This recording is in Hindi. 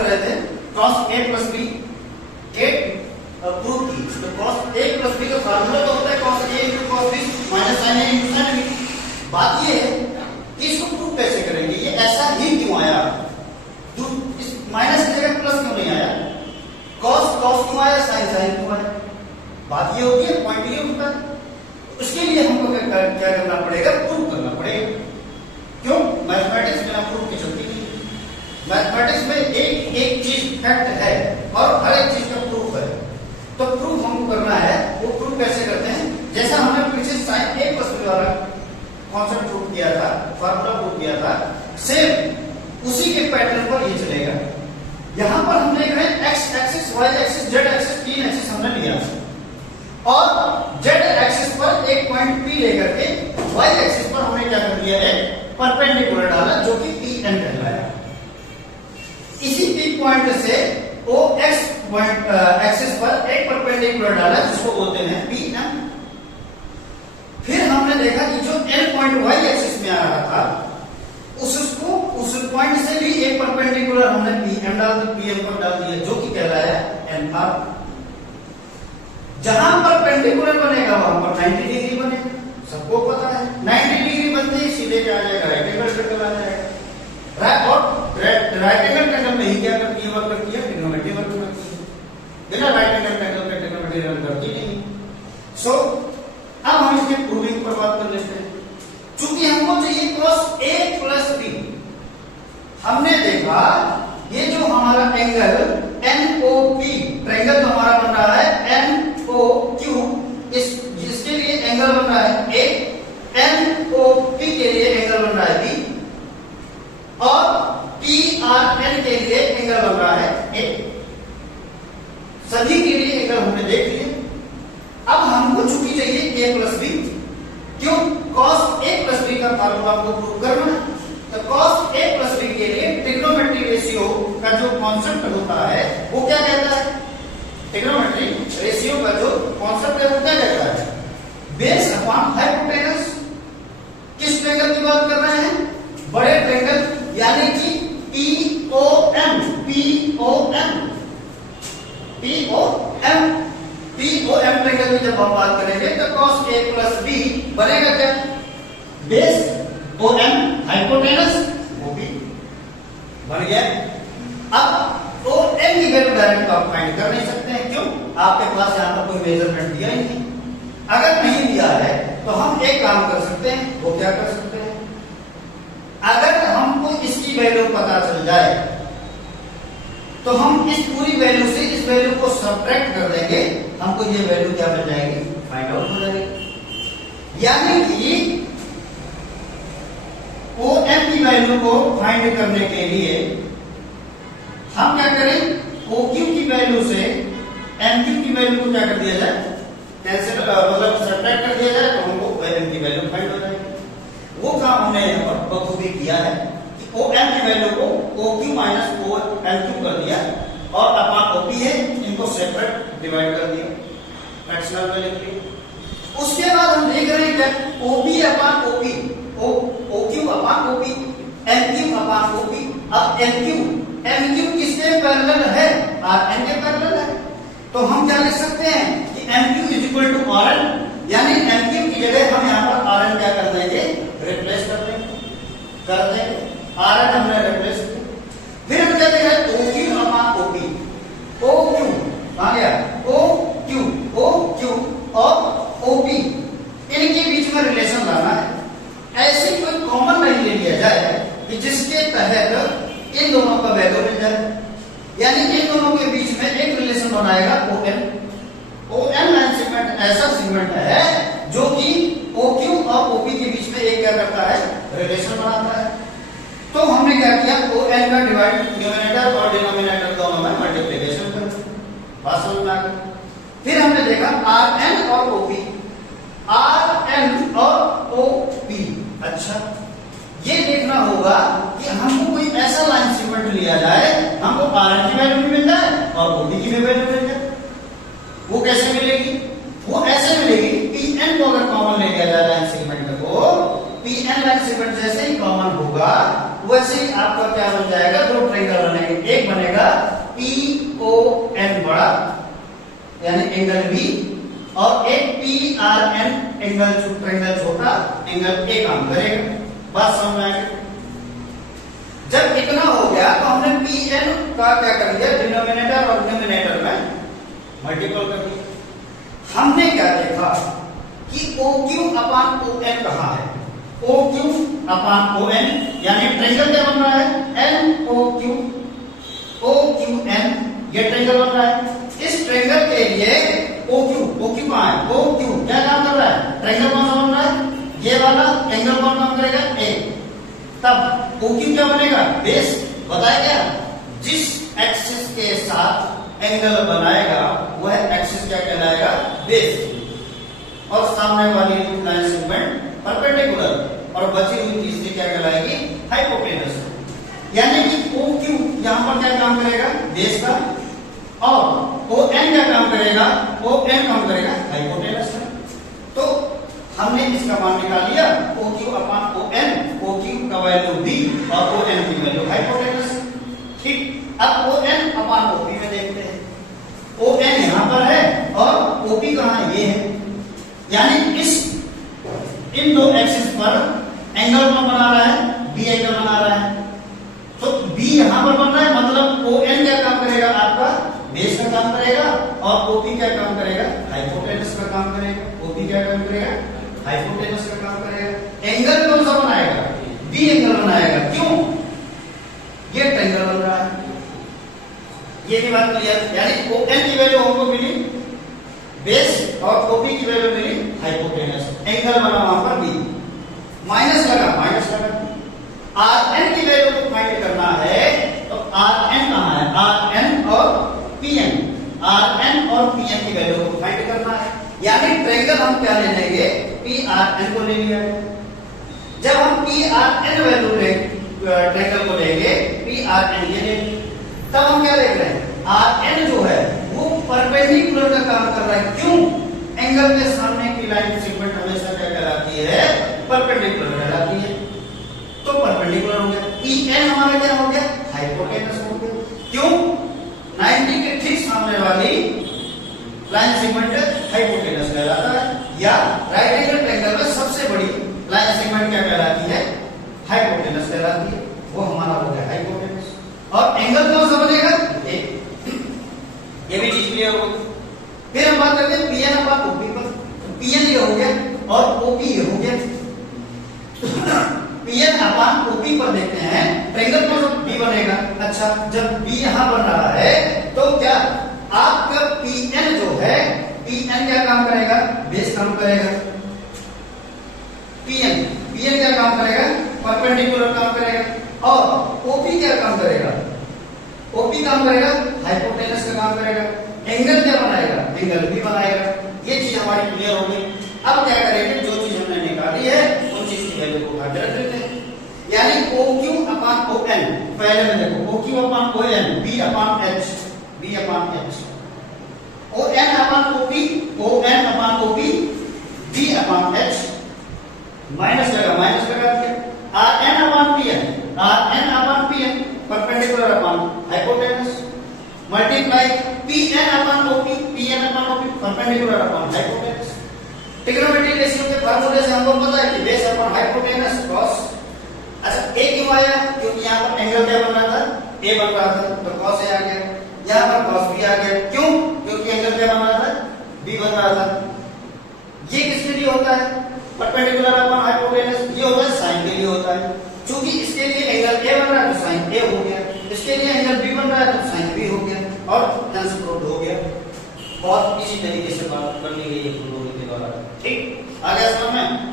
कर रहे थे cos a प्लस बी के प्रूफ की। तो cos a प्लस बी का फार्मूला तो होता है cos a into cos b minus sin a into sin b। बात ये है कि इसको प्रूफ कैसे करेंगे, ये ऐसा ही क्यों आया, तो इस माइनस की जगह प्लस क्यों नहीं आया, cos क्यों आया, sin क्यों आया। बात ये होती है, पॉइंट ये होता है। उसके लिए हमको क्या करना पड़ेगा, प्रूफ करना पड़ेगा। क्यों, मैथमेटिक्स बिना प्रूफ की चलती नहीं। मैथमेटिक्स में एक चीज फैक्ट है और हर एक चीज का प्रूफ है। तो प्रूफ हमको करना है, वो प्रूफ कैसे करते हैं, जैसा हमने पीछे sin a प्लस b वाला कॉन्सेप्ट प्रूफ किया था, फार्मूला प्रूफ किया था, सेम उसी के पैटर्न पर ये चलेगा। यहां पर हम देख रहे हैं x axis, y axis, z axis, तीन एक्सिस हमने लिया और z एक्सिस पर एक पॉइंट P लेकर के y एक्सिस पर हमने क्या कर दिया है, परपेंडिकुलर डाला जो कि Pn कहलाया। इसी P पॉइंट से O x पॉइंट एक्सिस पर एक परपेंडिकुलर डाला जिसको बोलते हैं Pm। फिर हमने देखा कि जो n पॉइंट y एक्सिस में आ रहा था उस पॉइंट से भी एक परपेंडिकुलर हमने Pm पर डाल दिया जो कि कहलाया Nr। जहां परपेंडिकुलर बनेगा वहां पर 90 डिग्री बनेगा, सबको पता है। 90 डिग्री बनते ही सीधे क्या आ जाएगा, राइट एंगल ट्रायंगल आ जाएगा। और राइट एंगल ट्रायंगल में ही क्या करती है, वर्क करती है ट्रिग्नोमेट्री वर्क करती है। बिना राइट एंगल ट्रायंगल के ट्रिग्नोमेट्री वर्क करती नहीं। सो अब हम इसके प्रूविंग पर बात कर लेते हैं। चूंकि हमको चाहिए cos a प्लस b, हमने देखा ये जो हमारा एंगल NOP ट्रायंगल तो हमारा बन रहा है NOQ, जिसके लिए एंगल बन रहा है A, NOP के लिए एंगल बन रहा है B और PRN के लिए एंगल बन रहा है A। सभी के लिए एंगल हमने देख लिए। अब हमको चूंकि चाहिए A प्लस B, क्यों, cos A प्लस B का फार्मूला हमको प्रूव करना है। तो cos A प्लस B के लिए ट्रिग्नोमेट्री रेशियो का जो कॉन्सेप्ट होता है वो क्या कहता है, ट्रिग्नोमेट्री रेशियो का जो कॉन्सेप्ट है वो क्या कहता है, बेस अपॉन हाइपोटेनस। किस ट्रायंगल की बात कर रहे हैं, बड़े ट्रायंगल यानी कि POM ट्रायंगल की जब हम बात करेंगे तो cos A प्लस B बनेगा क्या, बेस OM हाइपोटेनस वो भी बन गया। अब OM की वैल्यू डायरेक्ट आप फाइंड कर नहीं सकते हैं, क्यों, आपके पास यहां पर कोई मेजरमेंट दिया ही नहीं। अगर नहीं दिया है तो हम एक काम कर सकते हैं, वो क्या कर सकते हैं, अगर हमको इसकी वैल्यू पता चल जाए तो हम इस पूरी वैल्यू से इस वैल्यू को सब्ट्रैक्ट कर देंगे, हमको ये वैल्यू क्या बन जाएगी, फाइंड आउट हो जाएगी। यानी कि OM की वैल्यू को फाइंड करने के लिए हम क्या करें, OQ की वैल्यू से MQ की वैल्यू को क्या कर दिया जाए, कैंसिल मतलब सब्ट्रैक्ट कर दिया जाए तो हमको OM की वैल्यू फाइंड हो जाएगी। वो काम हमने यहाँ पर बखूबी किया है कि OM की वैल्यू को OQ माइनस OMQ कर दिया और अपॉन OP है, इनको सेपरेट डिवाइड कर दिया, फ्रैक्शनल में लिख लिया। उसके बाद हम देख रहे हैं क्या, OP upon OP, OQ upon OP, MQ upon OP। अब MQ किसके पैरेलल है, RN के पैरेलल है। तो हम क्या लिख सकते हैं कि MQ is equal to RN, यानी MQ की जगह हम यहाँ पर RN क्या कर देंगे, रिप्लेस कर देंगे RN हमने रिप्लेस किया। फिर हम क्या देख रहे हैं, OQ अपॉन OP, OQ कहां गया, OQ और OP, इनके बीच में रिलेशन लाना है। ऐसी कोई कॉमन लाइन ले लिया जाए कि जिसके तहत इन दोनों का वैल्यू मिल जाए, यानी इन दोनों के बीच में एक रिलेशन बनाएगा OM लाइन सेगमेंट ऐसा सेगमेंट है जो कि OQ और OP के बीच में एक क्या करता है, रिलेशन बनाता है। तो हमने क्या किया, OM का डिवाइड न्यूमरेटर और डिनोमिनेटर दोनों में मल्टीप्लिकेशन कर दिया, बात समझ में आ गई। फिर हमने देखा RN और OP, RN और OP। अच्छा, ये देखना होगा कि हमको कोई ऐसा लाइन सेगमेंट लिया जाए हमको RN की वैल्यू भी मिल जाए और OP की भी वैल्यू मिल जाए। वो कैसे मिलेगी, वो ऐसे मिलेगी, PN को अगर कॉमन ले लिया जाए लाइन सेगमेंट को, PN लाइन सेगमेंट जैसे ही कॉमन होगा वैसे ही आपका क्या बन जाएगा, दो ट्रायंगल बनेंगे, एक बनेगा बनेगा PON बड़ा यानी एंगल बी, और एक PRN एंगल छोटा एंगल ए काम करेगा। बात समझ में आएगी? जब इतना हो गया तो हमने PN का क्या कर दिया, डिनोमिनेटर और न्यूमरेटर में मल्टीपल कर दिया। हमने क्या देखा कि OQ अपान ON कहां है। OQ अपान ON यानी ट्रायंगल क्या बन रहा है, NOQ OQN, ये ट्रायंगल बन रहा है। इस ट्रायंगल के लिए OQ कहां है, OQ क्या काम कर रहा है, ट्रायंगल कौन सा बन रहा है, ये वाला एंगल कौन काम करेगा, A। तब OQ क्या बनेगा, बेस। बताया क्या, जिस एक्सिस के साथ एंगल बनाएगा वह एक्सिस क्या कहलाएगा, बेस। और सामने वाली लाइन सेगमेंट परपेंडिकुलर, और बची हुई तीसरी क्या कहलाएगी, हाइपोटेनस। यानी कि OQ यहां पर क्या काम करेगा, बेस का, और ON क्या काम करेगा, ON काम करेगा हाइपोटेनस का। तो हमने इसका मान निकाल लिया, OQ अपान ON, OQ का वैल्यू B और ON की वैल्यू हाइपोटेनस। ठीक, अब ON अपान OP में देखते हैं। ON यहां पर है और OP कहां है, ये है। यानी इन दो एक्सिस पर एंगल कौन बना रहा है, B एंगल बना रहा है। तो B यहां पर बन रहा है, मतलब ON क्या काम करेगा, आपका बेस का काम करेगा, और OP क्या काम करेगा, हाइपोटेनस का काम करेगा। OP क्या काम करेगा, हाइपोटेनस का काम करेगा। एंगल कौन सा बनाएगा, B एंगल बनाएगा। क्यों, ये ट्रायंगल बन रहा है। ये भी बात क्लियर। यानी ON की वैल्यू हमको मिली बेस और OP की वैल्यू मिली हाइपोटेनस। एंगल बना वहां पर B, माइनस लगा, RN की वैल्यू को फाइंड करना है, तो RN कहां है, RN और PN, RN और PN की वैल्यू को फाइंड करना है। यानी ट्रायंगल हम क्या ले लेंगे, PRN को ले लिया। जब हम PRN वैल्यू ट्रायंगल को लेंगे, PRN ये लेंगे, तब हम क्या देख रहे हैं, RN जो है वो परपेंडिकुलर का काम कर रहा है। क्यों, एंगल के सामने की लाइन सेगमेंट हमेशा क्या कहलाती है, परपेंडिकुलर कहलाती है। तो परपेंडिकुलर हो गया, PN हमारा क्या हो गया, हाइपोटेनस हो गया। क्यों, 90 के ठीक सामने वाली लाइन सेगमेंट हाइपोटेनस कहलाता है, या राइट एंगल ट्रायंगल में सबसे बड़ी लाइन सेगमेंट क्या कहलाती है, हाइपोटेनस कहलाती है। वो हमारा हो गया हाइपोटेनस। और एंगल कौन सा बनेगा, ये भी चीज क्लियर हो गई। फिर हम बात करते हैं PN अपान OP पर। PN ये हो गया और OP ये हो गया। PN अपान OP पर देखते हैं, ट्रायंगल कौन सा, B बनेगा। अच्छा, जब B यहां बन रहा है तो क्या आपका PN जो है, PN क्या काम करेगा, बेस काम करेगा। PN क्या काम करेगा, परपेंडिकुलर काम करेगा। और OP क्या काम करेगा, OP काम करेगा हाइपोटेनस का काम करेगा। एंगल क्या बनाएगा, एंगल भी बनाएगा। ये चीज हमारी क्लियर हो गई। अब क्या करेंगे, जो चीज हमने निकाली है उन चीज की वैल्यू को उठा के रख देते हैं। यानी OQ अपान ON, पहले में देखो OQ upon ON, B upon H, ON upon OP, B upon H, minus लगा दिया। RN अपान PN, परपेंडिकुलर अपान हाइपोटेनस, मल्टीप्लाई PN अपान OP, परपेंडिकुलर अपान हाइपोटेनस। ट्रिग्नोमेट्रिक रेशियो के फार्मूले से हमको पता है कि बेस अपॉन हाइपोटेनस cos। अच्छा, a क्यों आया, क्योंकि यहाँ पर एंगल क्या बन रहा था, a बन रहा था, तो cos a आ गया। यहाँ पर cos b आ गया। क्यों, क्योंकि एंगल क्या बन रहा था, b बन रहा था। ये किसके लिए होता है, परपेंडिकुलर अपॉन हाइपोटेनस, ये होता है साइन के लिए होता है। क्योंकि इसके लिए एंगल a बन रहा है तो साइन a हो गया, इसके लिए एंगल b बन रहा है तो साइन b हो गया, और आंसर प्रूव हो गया। बहुत इसी तरीके से बात कर ली गई है के द्वारा। ठीक, आ गया समझ में।